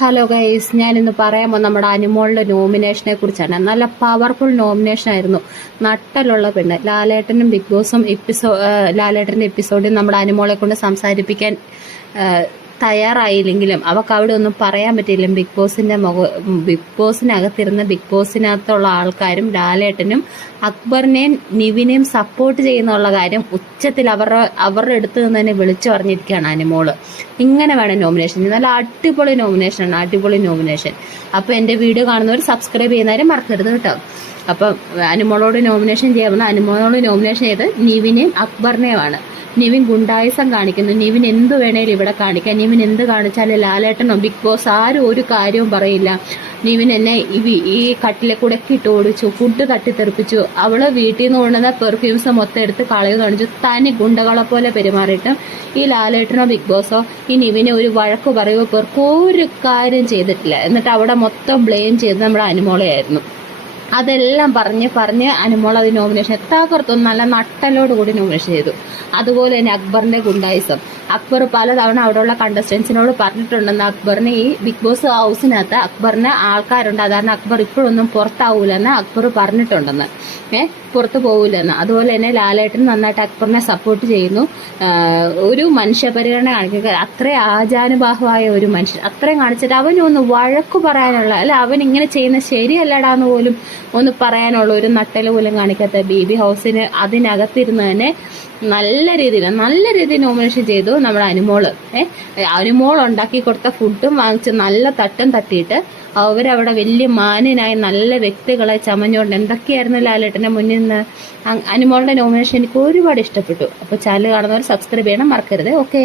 Hello guys, ഞാനിന്ന് പറയാമോ നമ്മുടെ അനുമോളുടെ നോമിനേഷനെ കുറിച്ചാണ്. നല്ല പവർഫുൾ നോമിനേഷൻ ആയിരുന്നു. നട്ടലുള്ള പെണ്ണ്. ലാലേട്ടനും ബിഗ് ബോസും ലാലേട്ടൻ്റെ എപ്പിസോഡിൽ നമ്മുടെ അനുമോളെ കൊണ്ട് സംസാരിപ്പിക്കാൻ തയ്യാറായില്ലെങ്കിലും അവൾക്ക് അവിടെ ഒന്നും പറയാൻ പറ്റില്ല. ബിഗ് ബോസിനകത്തിരുന്ന ബിഗ് ബോസിനകത്തുള്ള ആൾക്കാരും ലാലേട്ടനും അക്ബറിനെയും നിവിനെയും സപ്പോർട്ട് ചെയ്യുന്നുള്ള കാര്യം ഉച്ചത്തിൽ അവരുടെ അടുത്ത് നിന്ന് തന്നെ വിളിച്ചു പറഞ്ഞിരിക്കുകയാണ് അനുമോള്. ഇങ്ങനെ വേണം നോമിനേഷൻ. നല്ല അടിപൊളി നോമിനേഷനാണ്, അടിപൊളി നോമിനേഷൻ. അപ്പോൾ എൻ്റെ വീഡിയോ കാണുന്നവർ സബ്സ്ക്രൈബ് ചെയ്യുന്നവരും മറക്കരുത് കേട്ടോ. അപ്പം അനുമോളോട് നോമിനേഷൻ ചെയ്യാവുന്ന അനുമോളോട് നോമിനേഷൻ ചെയ്ത് നിവിനെയും അക്ബറിനെയുമാണ്. നിവിൻ ഗുണ്ടായിസം കാണിക്കുന്നു. നിവിൻ എന്ത് വേണേലും ഇവിടെ കാണിക്കാം. നിവിൻ എന്ത് കാണിച്ചാലും ലാലേട്ടനോ ബിഗ് ബോസ് ആരും ഒരു കാര്യവും പറയില്ല. നിവിൻ എന്നെ ഈ കട്ടിലെ കൂടെ ഇട്ട് ഓടിച്ചു, ഫുഡ് തട്ടിത്തെറിപ്പിച്ചു, അവള് വീട്ടിൽ നിന്ന് കൊണ്ടുവന്ന പെർഫ്യൂംസ് മൊത്തം എടുത്ത് കളയുന്നു കാണിച്ചു. തനി ഗുണ്ടകളെ പോലെ പെരുമാറിയിട്ടും ഈ ലാലേട്ടനോ ബിഗ് ബോസോ ഈ നിവിനെ ഒരു വഴക്ക് പറയുകയോ ഒരു കാര്യം ചെയ്തിട്ടില്ല. എന്നിട്ട് അവിടെ മൊത്തം ബ്ലെയിം ചെയ്ത് നമ്മുടെ അനുമോളയായിരുന്നു. അതെല്ലാം പറഞ്ഞ് അനുമോൾ അത് നോമിനേഷൻ എത്താക്കർത്തൊന്നും നല്ല നട്ടലോട് കൂടി നോമിനേഷൻ ചെയ്തു. അതുപോലെ തന്നെ അക്ബറിന്റെ ഗുണ്ടായിസം. അക്ബർ പലതവണ അവിടെയുള്ള കണ്ടസ്റ്റൻസിനോട് പറഞ്ഞിട്ടുണ്ടെന്ന് അക്ബറിന് ഈ ബിഗ് ബോസ് ഹൗസിനകത്ത് അക്ബറിന് ആൾക്കാരുണ്ട്, അതാണ് അക്ബർ ഇപ്പോഴൊന്നും പുറത്താവൂലെന്ന് അക്ബർ പറഞ്ഞിട്ടുണ്ടെന്ന്, പുറത്തു പോകില്ലെന്ന്. അതുപോലെ തന്നെ ലാലേട്ടൻ നന്നായിട്ട് അക്ബറിനെ സപ്പോർട്ട് ചെയ്യുന്നു. ഒരു മനുഷ്യപരിഗണന കാണിക്കുക. അത്രയും ആചാനുബാഹുവായ ഒരു മനുഷ്യൻ അത്രയും കാണിച്ചിട്ട് അവനൊന്ന് വഴക്കു പറയാനുള്ള അവൻ ഇങ്ങനെ ചെയ്യുന്ന ശരിയല്ലടാന്ന് പോലും ഒന്ന് പറയാനുള്ള ഒരു നട്ടല് പോലും കാണിക്കാത്ത ബേബി ഹൗസിന് അതിനകത്തിരുന്ന് തന്നെ നല്ല രീതിയിൽ നോമിനേഷൻ ചെയ്തു നമ്മുടെ അനുമോള്. അനുമോൾ ഉണ്ടാക്കി കൊടുത്ത ഫുഡും വാങ്ങിച്ച് നല്ല തട്ടും തട്ടിയിട്ട് അവരവിടെ വലിയ മാന്യനായ നല്ല വ്യക്തികളെ ചമഞ്ഞുകൊണ്ട് എന്തൊക്കെയായിരുന്നു ലാലേട്ടന്റെ മുന്നിൽ നിന്ന്. അനുമോളുടെ നോമിനേഷൻ എനിക്ക് ഒരുപാട് ഇഷ്ടപ്പെട്ടു. അപ്പോൾ ചാനൽ കാണുന്നവർ സബ്സ്ക്രൈബ് ചെയ്യണം മറക്കരുത്. ഓക്കെ.